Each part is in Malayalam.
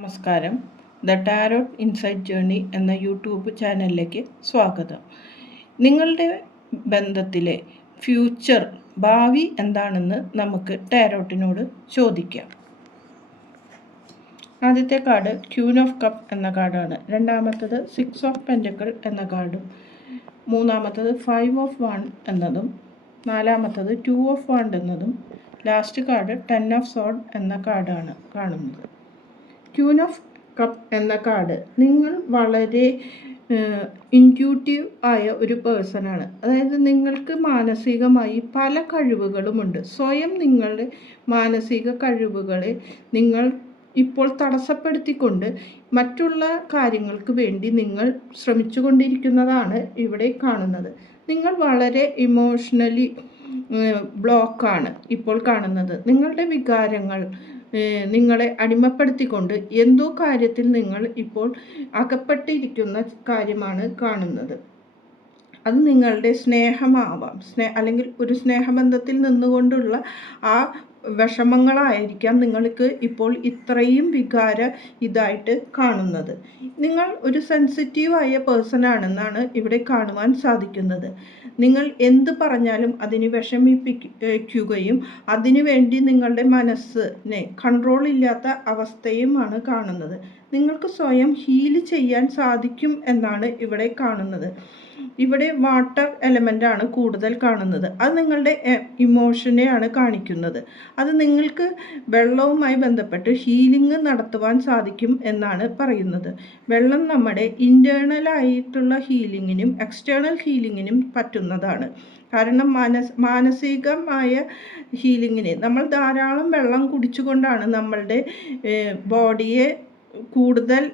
നമസ്കാരം. ദ ടാരോട്ട് ഇൻസൈറ്റ് ജേർണി എന്ന യൂട്യൂബ് ചാനലിലേക്ക് സ്വാഗതം. നിങ്ങളുടെ ബന്ധത്തിലെ ഫ്യൂച്ചർ ഭാവി എന്താണെന്ന് നമുക്ക് ടാരോട്ടിനോട് ചോദിക്കാം. ആദ്യത്തെ കാർഡ് ക്യൂൻ ഓഫ് കപ്പ് എന്ന കാർഡാണ്. രണ്ടാമത്തത് 6 ഓഫ് പെൻറ്റക്കിൾ എന്ന കാർഡും, മൂന്നാമത്തത് 5 ഓഫ് വാണ്ട് എന്നതും, നാലാമത്തത് 2 ഓഫ് വാണ്ട് എന്നതും, ലാസ്റ്റ് കാർഡ് 10 ഓഫ് സോഡ് എന്ന കാർഡാണ് കാണുന്നത്. ക്യൂൻ ഓഫ് കപ്പ് എന്ന കാർഡ്, നിങ്ങൾ വളരെ ഇൻറ്റ്യൂട്ടീവ് ആയ ഒരു പേഴ്സണാണ്. അതായത് നിങ്ങൾക്ക് മാനസികമായി പല കഴിവുകളുമുണ്ട്. സ്വയം നിങ്ങളുടെ മാനസിക കഴിവുകളെ നിങ്ങൾ ഇപ്പോൾ തടസ്സപ്പെടുത്തിക്കൊണ്ട് മറ്റുള്ള കാര്യങ്ങൾക്ക് വേണ്ടി നിങ്ങൾ ശ്രമിച്ചു കൊണ്ടിരിക്കുന്നതാണ് ഇവിടെ കാണുന്നത്. നിങ്ങൾ വളരെ ഇമോഷണലി ബ്ലോക്കാണ് ഇപ്പോൾ കാണുന്നത്. നിങ്ങളുടെ വികാരങ്ങൾ നിങ്ങളെ അടിമപ്പെടുത്തിക്കൊണ്ട് എന്തോ കാര്യത്തിൽ നിങ്ങൾ ഇപ്പോൾ അകപ്പെട്ടിരിക്കുന്ന കാര്യമാണ് കാണുന്നത്. അത് നിങ്ങളുടെ സ്നേഹമാവാം, അല്ലെങ്കിൽ ഒരു സ്നേഹബന്ധത്തിൽ നിന്നുകൊണ്ടുള്ള ആ വിഷമങ്ങളായിരിക്കാം നിങ്ങൾക്ക് ഇപ്പോൾ ഇത്രയും ഇതായിട്ട് കാണുന്നത്. നിങ്ങൾ ഒരു സെൻസിറ്റീവായ പേഴ്സൺ ആണെന്നാണ് ഇവിടെ കാണുവാൻ സാധിക്കുന്നത്. നിങ്ങൾ എന്ത് പറഞ്ഞാലും അതിന് വിഷമിപ്പിക്കുകയും അതിനുവേണ്ടി നിങ്ങളുടെ മനസ്സിനെ കൺട്രോൾ ഇല്ലാത്ത അവസ്ഥയുമാണ് കാണുന്നത്. നിങ്ങൾക്ക് സ്വയം ഹീൽ ചെയ്യാൻ സാധിക്കും എന്നാണ് ഇവിടെ കാണുന്നത്. ഇവിടെ വാട്ടർ എലമെൻ്റാണ് കൂടുതൽ കാണുന്നത്. അത് നിങ്ങളുടെ ഇമോഷനെയാണ് കാണിക്കുന്നത്. അത് നിങ്ങൾക്ക് വെള്ളവുമായി ബന്ധപ്പെട്ട് ഹീലിംഗ് നടത്തുവാൻ സാധിക്കും എന്നാണ് പറയുന്നത്. വെള്ളം നമ്മുടെ ഇൻറ്റേർണലായിട്ടുള്ള ഹീലിങ്ങിനും എക്സ്റ്റേണൽ ഹീലിങ്ങിനും പറ്റുന്നതാണ്. കാരണം മാനസികമായ ഹീലിങ്ങിന് നമ്മൾ ധാരാളം വെള്ളം കുടിച്ചുകൊണ്ടാണ് നമ്മളുടെ ബോഡിയെ കൂടുതൽ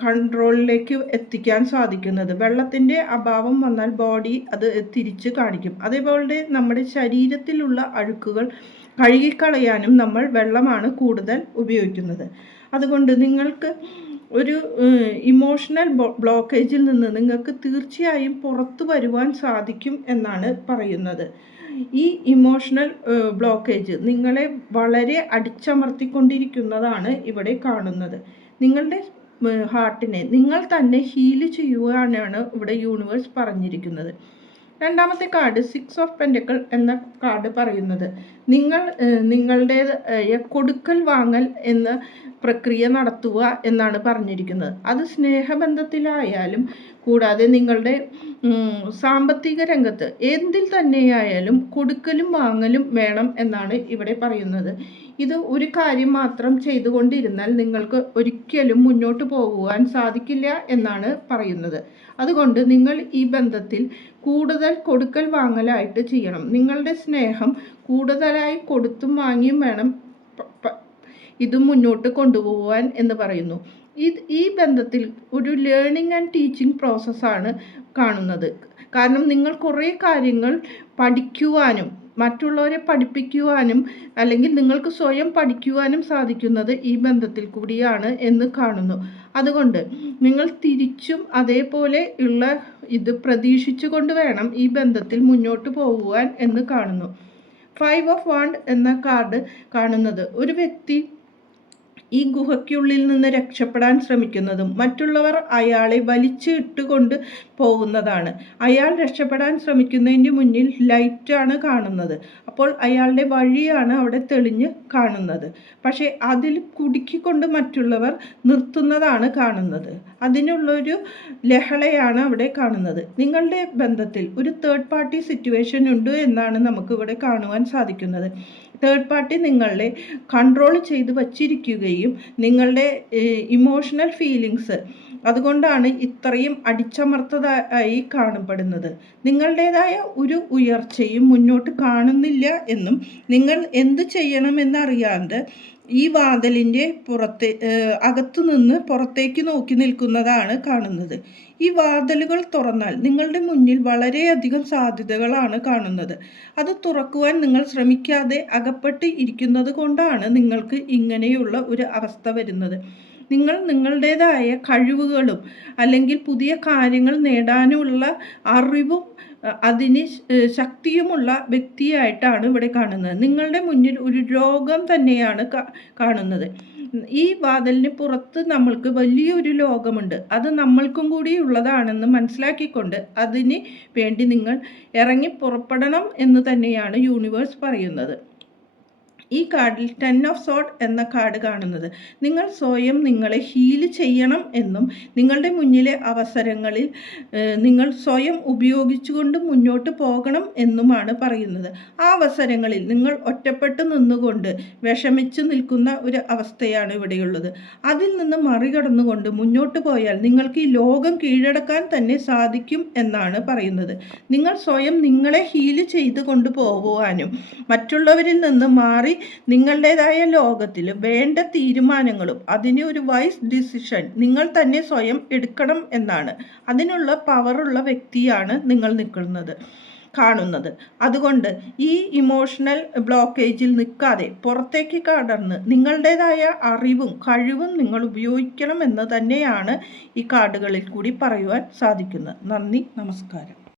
കൺട്രോളിലേക്ക് എത്തിക്കാൻ സാധിക്കുന്നത്. വെള്ളത്തിൻ്റെ അഭാവം വന്നാൽ ബോഡി അത് തിരിച്ച് കാണിക്കും. അതേപോലെ നമ്മുടെ ശരീരത്തിലുള്ള അഴുക്കുകൾ കഴുകിക്കളയാനും നമ്മൾ വെള്ളമാണ് കൂടുതൽ ഉപയോഗിക്കുന്നത്. അതുകൊണ്ട് നിങ്ങൾക്ക് ഒരു ഇമോഷണൽ ബ്ലോക്കേജിൽ നിന്ന് നിങ്ങൾക്ക് തീർച്ചയായും പുറത്തു വരുവാൻ സാധിക്കും എന്നാണ് പറയുന്നത്. ഈ ഇമോഷണൽ ബ്ലോക്കേജ് നിങ്ങളെ വളരെ അടിച്ചമർത്തിക്കൊണ്ടിരിക്കുന്നതാണ് ഇവിടെ കാണുന്നത്. നിങ്ങളുടെ ഹാർട്ടിനെ നിങ്ങൾ തന്നെ ഹീല് ചെയ്യുവാനാണ് ഇവിടെ യൂണിവേഴ്സ് പറഞ്ഞിരിക്കുന്നത്. രണ്ടാമത്തെ കാർഡ് 6 ഓഫ് പെൻറ്റക്കിൾ എന്ന കാർഡ് പറയുന്നത്, നിങ്ങൾ നിങ്ങളുടെ കൊടുക്കൽ വാങ്ങൽ എന്ന പ്രക്രിയ നടത്തുക എന്നാണ് പറഞ്ഞിരിക്കുന്നത്. അത് സ്നേഹബന്ധത്തിലായാലും കൂടാതെ നിങ്ങളുടെ സാമ്പത്തിക രംഗത്ത് എന്തിൽ തന്നെയായാലും കൊടുക്കലും വാങ്ങലും വേണം എന്നാണ് ഇവിടെ പറയുന്നത്. ഇത് ഒരു കാര്യം മാത്രം ചെയ്തുകൊണ്ടിരുന്നാൽ നിങ്ങൾക്ക് ഒരിക്കലും മുന്നോട്ട് പോകുവാൻ സാധിക്കില്ല എന്നാണ് പറയുന്നത്. അതുകൊണ്ട് നിങ്ങൾ ഈ ബന്ധത്തിൽ കൂടുതൽ കൊടുക്കൽ വാങ്ങലായിട്ട് ചെയ്യണം. നിങ്ങളുടെ സ്നേഹം കൂടുതലായി കൊടുത്തും വാങ്ങിയും വേണം ഇത് മുന്നോട്ട് കൊണ്ടുപോകാൻ എന്ന് പറയുന്നു. ഈ ബന്ധത്തിൽ ഒരു ലേണിംഗ് ആൻഡ് ടീച്ചിങ് പ്രോസസ്സാണ് കാണുന്നത്. കാരണം നിങ്ങൾ കുറേ കാര്യങ്ങൾ പഠിക്കുവാനും മറ്റുള്ളവരെ പഠിപ്പിക്കുവാനും അല്ലെങ്കിൽ നിങ്ങൾക്ക് സ്വയം പഠിക്കുവാനും സാധിക്കുന്നത് ഈ ബന്ധത്തിൽ കൂടിയാണ് എന്ന് കാണുന്നു. അതുകൊണ്ട് നിങ്ങൾ തിരിച്ചും അതേപോലെ ഉള്ള ഇത് പ്രതീക്ഷിച്ചു കൊണ്ട് വേണം ഈ ബന്ധത്തിൽ മുന്നോട്ട് പോകുവാൻ എന്ന് കാണുന്നു. 5 ഓഫ് വാണ്ട് എന്ന കാർഡ് കാണുന്നത്, ഒരു വ്യക്തി ഈ ഗുഹയ്ക്കുള്ളിൽ നിന്ന് രക്ഷപ്പെടാൻ ശ്രമിക്കുന്നതും മറ്റുള്ളവർ അയാളെ വലിച്ചിട്ടുകൊണ്ട് പോകുന്നതാണ്. അയാൾ രക്ഷപ്പെടാൻ ശ്രമിക്കുന്നതിൻ്റെ മുന്നിൽ ലൈറ്റാണ് കാണുന്നത്. അപ്പോൾ അയാളുടെ വഴിയാണ് അവിടെ തെളിഞ്ഞ് കാണുന്നത്. പക്ഷേ അതിൽ കുടുക്കിക്കൊണ്ട് മറ്റുള്ളവർ നിർത്തുന്നതാണ് കാണുന്നത്. അതിനുള്ളൊരു ലഹളയാണ് അവിടെ കാണുന്നത്. നിങ്ങളുടെ ബന്ധത്തിൽ ഒരു തേർഡ് പാർട്ടി സിറ്റുവേഷൻ ഉണ്ട് എന്നാണ് നമുക്കിവിടെ കാണുവാൻ സാധിക്കുന്നത്. തേർഡ് പാർട്ടി നിങ്ങളെ കൺട്രോൾ ചെയ്ത് വച്ചിരിക്കുകയും നിങ്ങളുടെ ഇമോഷണൽ ഫീലിങ്സ് അതുകൊണ്ടാണ് ഇത്രയും അടിച്ചമർത്തതായി കാണപ്പെടുന്നത്. നിങ്ങളുടേതായ ഒരു ഉയർച്ചയും മുന്നോട്ട് കാണുന്നില്ല എന്നും നിങ്ങൾ എന്ത് ചെയ്യണമെന്നറിയാതെ ഈ വാതിലിൻ്റെ അകത്തു നിന്ന് പുറത്തേക്ക് നോക്കി നിൽക്കുന്നതാണ് കാണുന്നത്. ഈ വാതിലുകൾ തുറന്നാൽ നിങ്ങളുടെ മുന്നിൽ വളരെയധികം സാധ്യതകളാണ് കാണുന്നത്. അത് തുറക്കുവാൻ നിങ്ങൾ ശ്രമിക്കാതെ അകപ്പെട്ട് ഇരിക്കുന്നത് കൊണ്ടാണ് നിങ്ങൾക്ക് ഇങ്ങനെയുള്ള ഒരു അവസ്ഥ വരുന്നത്. നിങ്ങൾ നിങ്ങളുടേതായ കഴിവുകളും അല്ലെങ്കിൽ പുതിയ കാര്യങ്ങൾ നേടാനുള്ള അറിവും അതിന് ശക്തിയുമുള്ള വ്യക്തിയായിട്ടാണ് ഇവിടെ കാണുന്നത്. നിങ്ങളുടെ മുന്നിൽ ഒരു രോഗം തന്നെയാണ് കാണുന്നത്. ഈ വാതിലിന് പുറത്ത് നമ്മൾക്ക് വലിയൊരു ലോകമുണ്ട്. അത് നമ്മൾക്കും കൂടി ഉള്ളതാണെന്ന് മനസ്സിലാക്കിക്കൊണ്ട് അതിന് വേണ്ടി നിങ്ങൾ ഇറങ്ങി പുറപ്പെടണം എന്ന് തന്നെയാണ് യൂണിവേഴ്സ് പറയുന്നത്. ഈ കാർഡിൽ 10 ഓഫ് സോർഡ് എന്ന കാർഡ് കാണുന്നത് നിങ്ങൾ സ്വയം നിങ്ങളെ ഹീൽ ചെയ്യണം എന്നും നിങ്ങളുടെ മുന്നിലെ അവസരങ്ങളിൽ നിങ്ങൾ സ്വയം ഉപയോഗിച്ചുകൊണ്ട് മുന്നോട്ട് പോകണം എന്നുമാണ് പറയുന്നത്. ആ അവസരങ്ങളിൽ നിങ്ങൾ ഒറ്റപ്പെട്ട് നിന്നുകൊണ്ട് വിഷമിച്ച് നിൽക്കുന്ന ഒരു അവസ്ഥയാണ് ഇവിടെയുള്ളത്. അതിൽ നിന്ന് മറികടന്നുകൊണ്ട് മുന്നോട്ട് പോയാൽ നിങ്ങൾക്ക് ഈ ലോകം കീഴടക്കാൻ തന്നെ സാധിക്കും എന്നാണ് പറയുന്നത്. നിങ്ങൾ സ്വയം നിങ്ങളെ ഹീൽ ചെയ്ത് കൊണ്ടുപോകുവാനും മറ്റുള്ളവരിൽ നിന്ന് മാറി നിങ്ങളുടേതായ ലോകത്തിൽ വേണ്ട തീരുമാനങ്ങളും അതിന് ഒരു വൈസ് ഡിസിഷൻ നിങ്ങൾ തന്നെ സ്വയം എടുക്കണം എന്നാണ്. അതിനുള്ള പവറുള്ള വ്യക്തിയാണ് നിങ്ങൾ കാണുന്നത്. അതുകൊണ്ട് ഈ ഇമോഷണൽ ബ്ലോക്കേജിൽ നിൽക്കാതെ പുറത്തേക്ക് കടന്ന് നിങ്ങളുടേതായ അറിവും കഴിവും നിങ്ങൾ ഉപയോഗിക്കണം എന്ന് തന്നെയാണ് ഈ കാർഡുകളിൽ കൂടി പറയുവാൻ സാധിക്കുന്നത്. നന്ദി, നമസ്കാരം.